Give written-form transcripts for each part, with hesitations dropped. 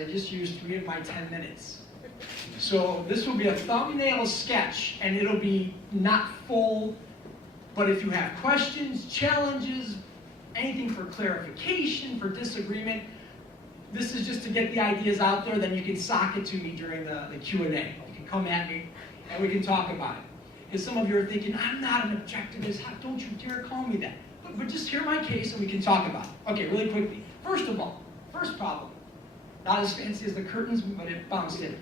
I just used 3 of my 10 minutes. So this will be a thumbnail sketch, and it'll be not full, but if you have questions, challenges, anything for clarification, for disagreement, this is just to get the ideas out there, then you can sock it to me during the Q&A. You can come at me, and we can talk about it. Because some of you are thinking, I'm not an objectivist, don't you dare call me that. But just hear my case, and we can talk about it. Okay, really quickly. First of all, first problem. Not as fancy as the curtains, but it bounced in.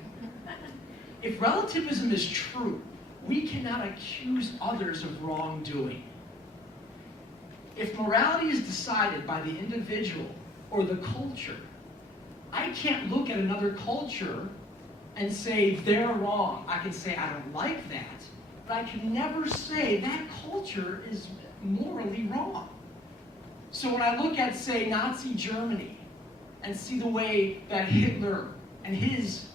If relativism is true, we cannot accuse others of wrongdoing. If morality is decided by the individual or the culture, I can't look at another culture and say they're wrong. I can say I don't like that, but I can never say that culture is morally wrong. So when I look at, say, Nazi Germany, and see the way that Hitler and his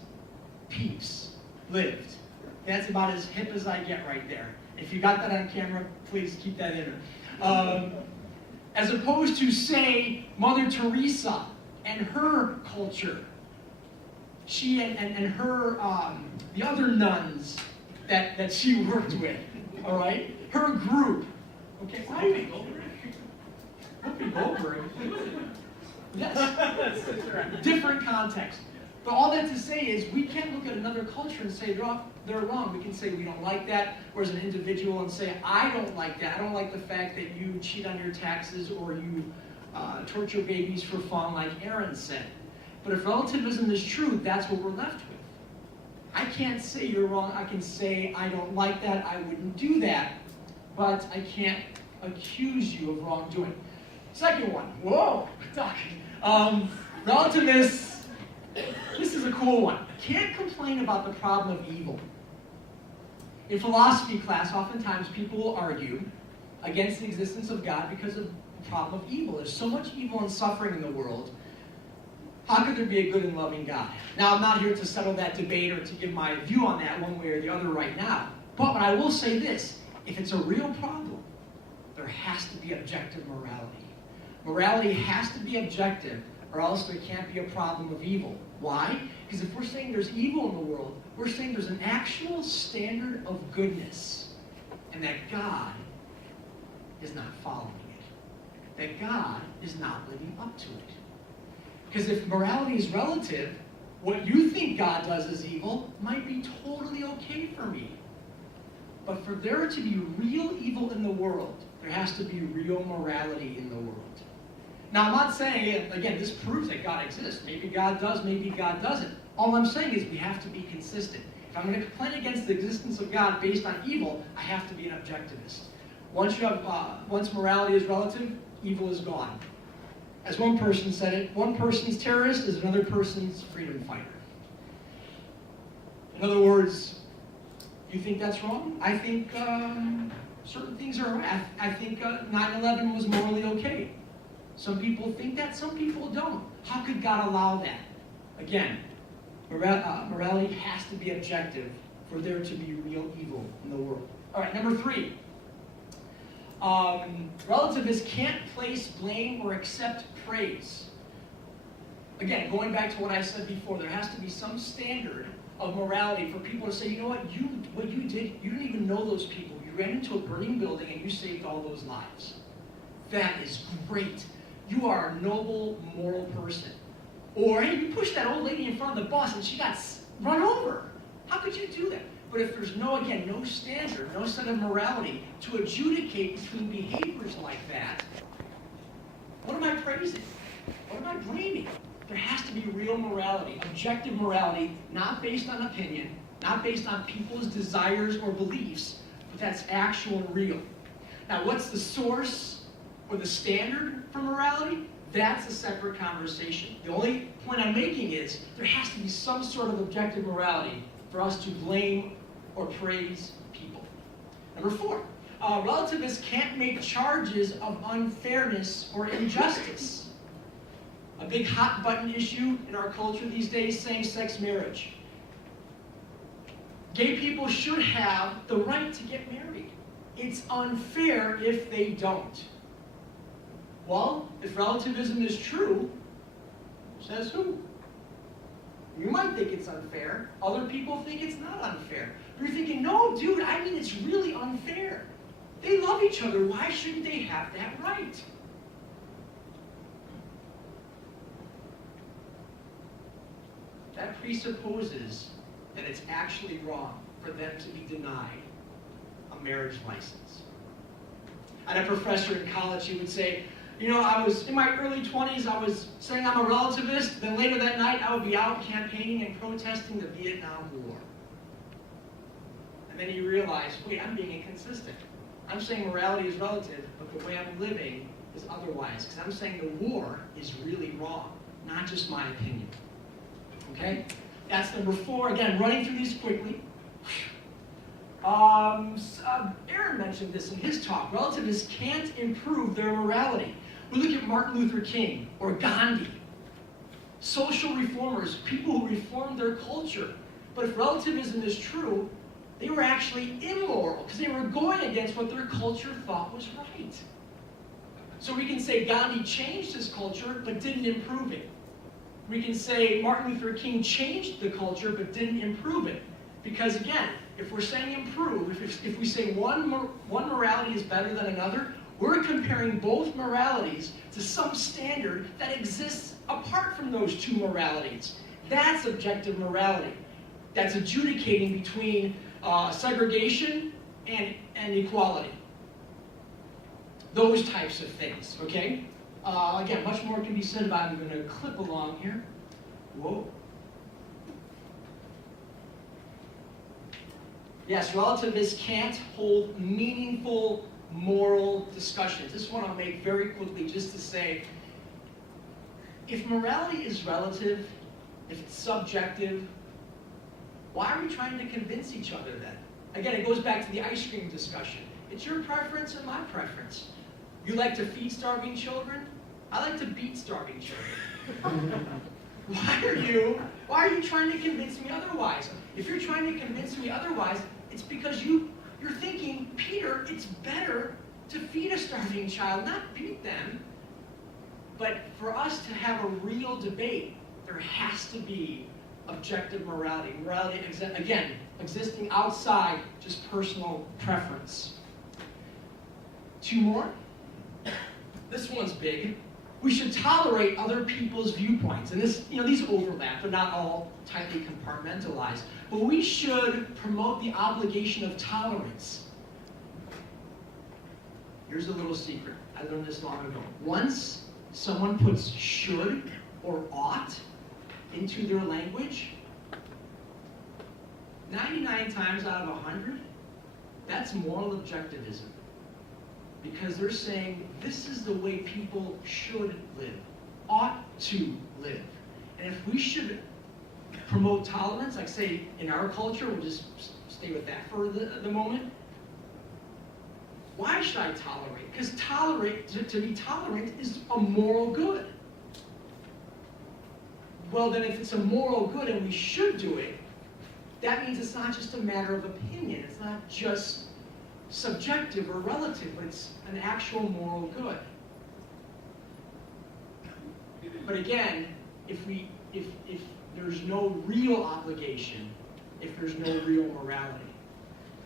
peeps lived. That's about as hip as I get right there. If you got that on camera, please keep that in. As opposed to, say, Mother Teresa and her culture. She and her, the other nuns that she worked with, all right? Her group. Okay, why Whoopi Goldberg. Yes, different context. But all that to say is we can't look at another culture and say they're wrong. We can say we don't like that, or as an individual and say, I don't like that. I don't like the fact that you cheat on your taxes or you torture babies for fun, like Aaron said. But if relativism is true, that's what we're left with. I can't say you're wrong. I can say I don't like that, I wouldn't do that, but I can't accuse you of wrongdoing. Second one, whoa, relativists, this is a cool one. Can't complain about the problem of evil. In philosophy class, oftentimes people will argue against the existence of God because of the problem of evil. There's so much evil and suffering in the world. How could there be a good and loving God? Now, I'm not here to settle that debate or to give my view on that one way or the other right now. But I will say this, if it's a real problem, there has to be objective morality. Morality has to be objective, or else there can't be a problem of evil. Why? Because if we're saying there's evil in the world, we're saying there's an actual standard of goodness, and that God is not following it. That God is not living up to it. Because if morality is relative, what you think God does as evil might be totally okay for me. But for there to be real evil in the world, there has to be real morality in the world. Now, I'm not saying, again, this proves that God exists. Maybe God does, maybe God doesn't. All I'm saying is we have to be consistent. If I'm going to complain against the existence of God based on evil, I have to be an objectivist. Once morality is relative, evil is gone. As one person said it, one person's terrorist is another person's freedom fighter. In other words, you think that's wrong? I think certain things are right. I think 9/11 was morally okay. Some people think that, some people don't. How could God allow that? Again, morality has to be objective for there to be real evil in the world. All right, number 3. Relativists can't place blame or accept praise. Again, going back to what I said before, there has to be some standard of morality for people to say, you know what you did, you didn't even know those people. You ran into a burning building and you saved all those lives. That is great. You are a noble, moral person. Or, hey, you pushed that old lady in front of the bus and she got run over. How could you do that? But if there's no standard, no set of morality to adjudicate between behaviors like that, what am I praising? What am I blaming? There has to be real morality, objective morality, not based on opinion, not based on people's desires or beliefs, but that's actual and real. Now, what's the source or the standard for morality? That's a separate conversation. The only point I'm making is there has to be some sort of objective morality for us to blame or praise people. Number 4, relativists can't make charges of unfairness or injustice. A big hot button issue in our culture these days, same-sex marriage. Gay people should have the right to get married. It's unfair if they don't. Well, if relativism is true, says who? don't think it's unfair. Other people think it's not unfair. You're thinking, no, dude, I mean it's really unfair. They love each other. Why shouldn't they have that right? That presupposes that it's actually wrong for them to be denied a marriage license. I had a professor in college, he would say, you know, I was in my early 20s, I was saying I'm a relativist, then later that night I would be out campaigning and protesting the Vietnam War. And then you realize, wait, I'm being inconsistent. I'm saying morality is relative, but the way I'm living is otherwise, because I'm saying the war is really wrong, not just my opinion. Okay? That's number 4. Again, running through these quickly. Aaron mentioned this in his talk. Relativists can't improve their morality. We look at Martin Luther King or Gandhi. Social reformers, people who reformed their culture. But if relativism is true, they were actually immoral because they were going against what their culture thought was right. So we can say Gandhi changed his culture but didn't improve it. We can say Martin Luther King changed the culture but didn't improve it. Because again, if we're saying improve, if we say one morality is better than another, we're comparing both moralities to some standard that exists apart from those two moralities. That's objective morality. That's adjudicating between segregation and equality. Those types of things, okay? Again, much more can be said about it. I'm going to clip along here. Whoa. Yes, relativists can't hold meaningful moral discussions. This one I'll make very quickly just to say, if morality is relative, if it's subjective, why are we trying to convince each other then? Again, it goes back to the ice cream discussion. It's your preference and my preference. You like to feed starving children? I like to beat starving children. Why are you trying to convince me otherwise? If you're trying to convince me otherwise, it's because you're thinking, Peter, it's better to feed a starving child, not beat them. But for us to have a real debate, there has to be objective morality. Morality, again, existing outside just personal preference. 2 more. This one's big. We should tolerate other people's viewpoints. And this, these overlap, but not all tightly compartmentalized. But we should promote the obligation of tolerance. Here's a little secret. I learned this long ago. Once someone puts should or ought into their language, 99 times out of 100, that's moral objectivism. Because they're saying this is the way people should live, ought to live. And if we should promote tolerance, like say in our culture, we'll just stay with that for the moment. Why should I tolerate? Because to be tolerant is a moral good. Well, then if it's a moral good and we should do it, that means it's not just a matter of opinion. It's not just subjective or relative, but it's an actual moral good. But again, if there's no real obligation, if there's no real morality.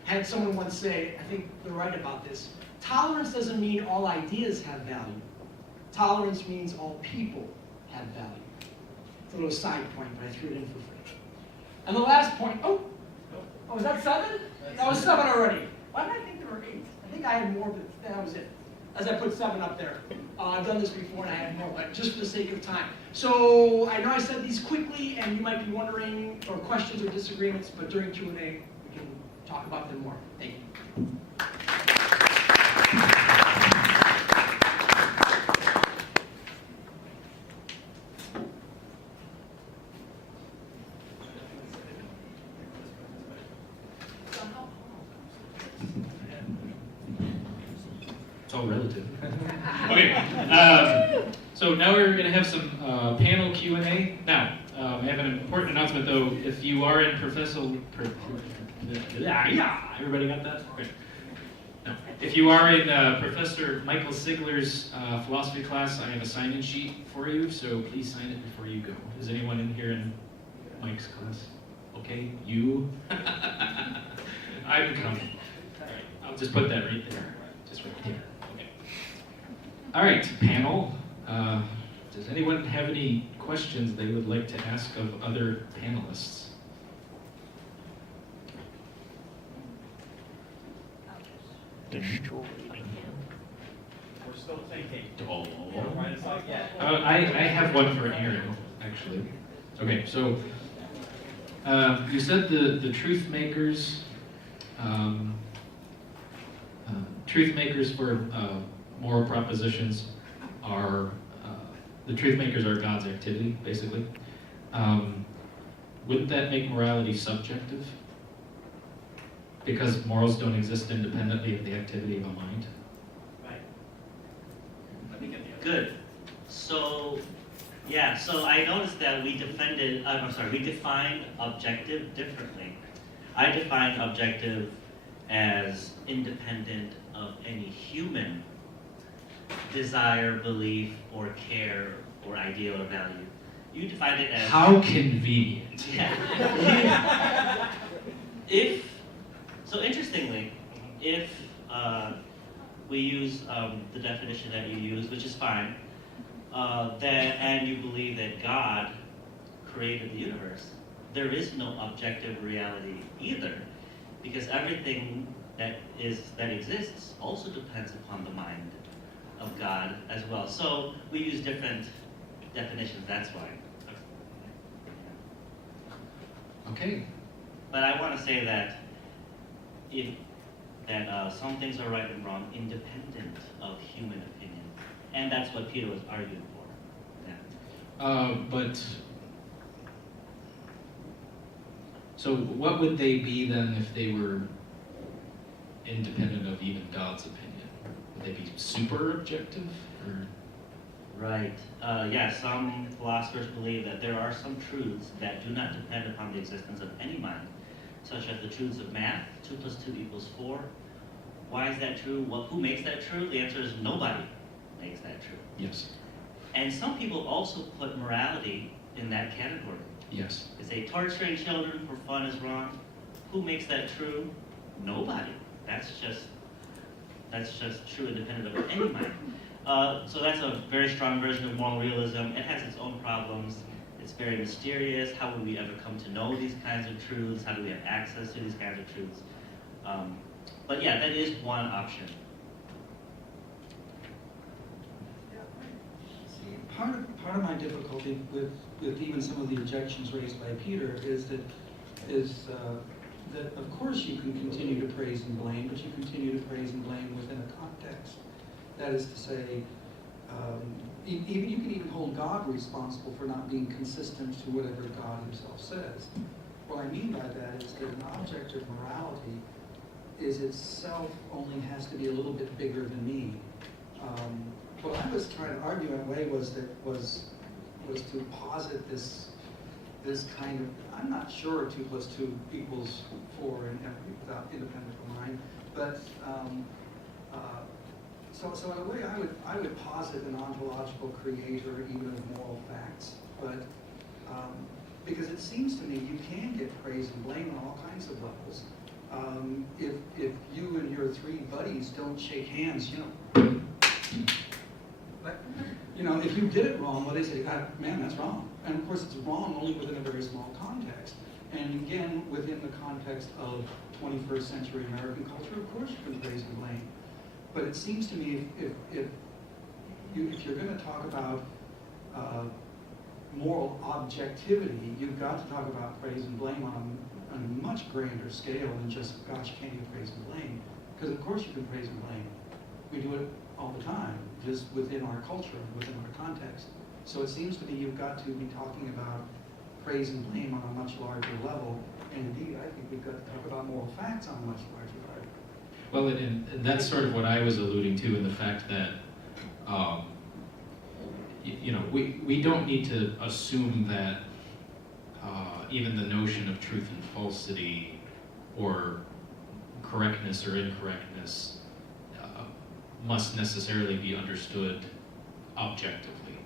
I had someone once say, I think they're right about this, tolerance doesn't mean all ideas have value. Tolerance means all people have value. It's a little side point, but I threw it in for free. And the last point, oh, was that 7? That was 7 already. Why did I think there were 8? I think I had more, but that was it. As I put 7 up there. I've done this before and I had more, but just for the sake of time. So I know I said these quickly, and you might be wondering, or questions or disagreements, but during Q&A, we can talk about them more. Thank you. It's all relative. Okay, so now we're going to have some panel Q&A. Now, I have an important announcement though. If you are in everybody got that? Okay. No. If you are in Professor Michael Sigler's philosophy class, I have a sign-in sheet for you, so please sign it before you go. Is anyone in here in Mike's class. Okay, you. I'm comfortable. All right, I'll just put that right there. Just right there. Okay. All right, panel. Does anyone have any questions they would like to ask of other panelists? We're still thinking. Oh. Right, it's like, yeah. I have one for Aaron, actually. Okay, so you said the truth makers for moral propositions are the truth makers are God's activity, basically. Wouldn't that make morality subjective? Because morals don't exist independently of the activity of a mind. Right. I think Good. So, yeah, so I noticed that we defined objective differently. I define objective as independent of any human desire, belief, or care, or ideal or value. You define it as... How convenient. Yeah. So interestingly, if we use the definition that you use, which is fine, and you believe that God created the universe, there is no objective reality either, because everything that exists also depends upon the mind of God as well. So we use different definitions, that's why. Okay. But I want to say that some things are right and wrong independent of human opinion. And that's what Peter was arguing for. Yeah. So what would they be then if they were independent of even God's opinion? Would they be super objective? Or? Right. Yeah, some philosophers believe that there are some truths that do not depend upon the existence of any mind, such as the truths of math, 2 + 2 = 4. Why is that true? Well, who makes that true? The answer is nobody makes that true. Yes. And some people also put morality in that category. Yes. They say torturing children for fun is wrong. Who makes that true? Nobody. That's just true independent of any mind. So that's a very strong version of moral realism. It has its own problems. It's very mysterious. How would we ever come to know these kinds of truths? How do we have access to these kinds of truths? But yeah, that is one option. See, part of my difficulty with even some of the objections raised by Peter is that of course you can continue to praise and blame, but you continue to praise and blame within a context. That is to say, you can even hold God responsible for not being consistent to whatever God himself says. What I mean by that is that an object of morality is itself only has to be a little bit bigger than me. What I was trying to argue in a way was to posit this kind of, I'm not sure 2 + 2 = 4 without independent of mind, but so in a way I would posit an ontological creator even of moral facts, but because it seems to me you can get praise and blame on all kinds of levels. If you and your 3 buddies don't shake hands, if you did it wrong, what they say, man, that's wrong. And of course it's wrong only within a very small context. And again, within the context of 21st century American culture, of course you can praise and blame. But it seems to me if you're going to talk about moral objectivity, you've got to talk about praise and blame on a much grander scale than just, gosh, can you praise and blame? Because of course you can praise and blame. We do it all the time, just within our culture, within our context. So it seems to me you've got to be talking about praise and blame on a much larger level. And indeed, I think we've got to talk about moral facts on a much larger level. Well, and that's sort of what I was alluding to in the fact that, we don't need to assume that even the notion of truth and falsity or correctness or incorrectness must necessarily be understood objectively.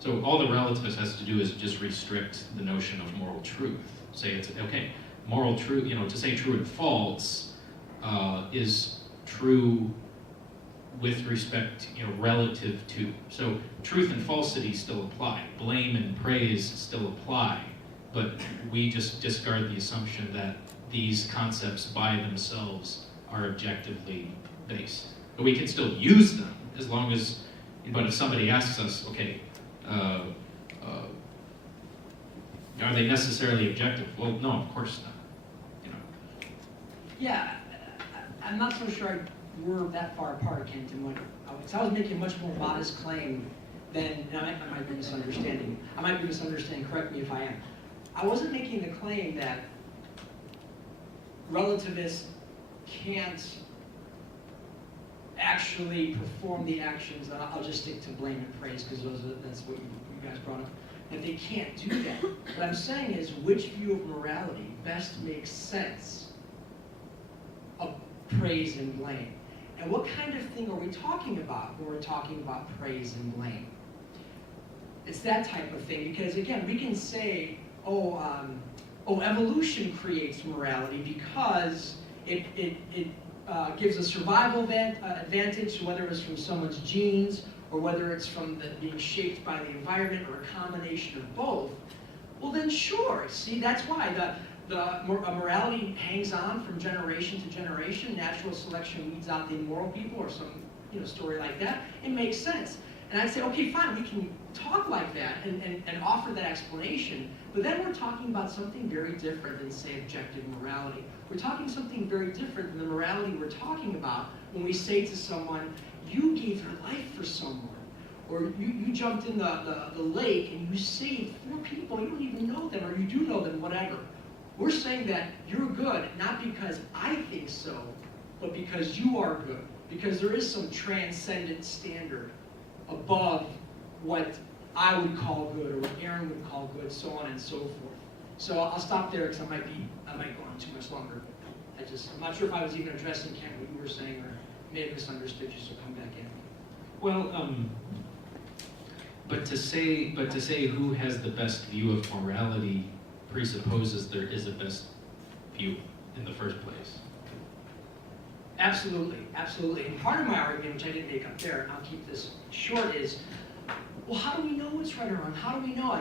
So all the relativist has to do is just restrict the notion of moral truth. Say it's, okay, moral truth, to say true and false is true with respect, relative to. So truth and falsity still apply. Blame and praise still apply. But we just discard the assumption that these concepts by themselves are objectively based. But we can still use them as long as, but if somebody asks us, okay, are they necessarily objective? Well, no, of course not. Yeah, I'm not so sure we're that far apart, Kent, and what, because I was making a much more modest claim than, and I might be misunderstanding. Correct me if I am. I wasn't making the claim that relativists can't actually perform the actions, and I'll just stick to blame and praise because that's what you guys brought up, that they can't do that. What I'm saying is, which view of morality best makes sense of praise and blame? And what kind of thing are we talking about when we're talking about praise and blame? It's that type of thing, because again, we can say, evolution creates morality because it gives a survival advantage, whether it's from someone's genes or whether it's from being shaped by the environment or a combination of both. Well then sure, see, that's why morality hangs on from generation to generation. Natural selection weeds out the immoral people, or some story like that. It makes sense. And I'd say, okay, fine, we can talk like that and offer that explanation, but then we're talking about something very different than, say, objective morality. We're talking something very different than the morality we're talking about when we say to someone, you gave your life for someone, or you jumped in the lake and you saved 4 people, you don't even know them, or you do know them, whatever. We're saying that you're good, not because I think so, but because you are good, because there is some transcendent standard above what I would call good or what Aaron would call good, so on and so forth. So I'll stop there because I might go on too much longer. I'm not sure if I was even addressing, Ken, what you were saying, or may have misunderstood you, so come back in. Well, but to say who has the best view of morality presupposes there is a best view in the first place. Absolutely, absolutely. And part of my argument, which I didn't make up there, and I'll keep this short, is, well, how do we know what's right or wrong? How do we know?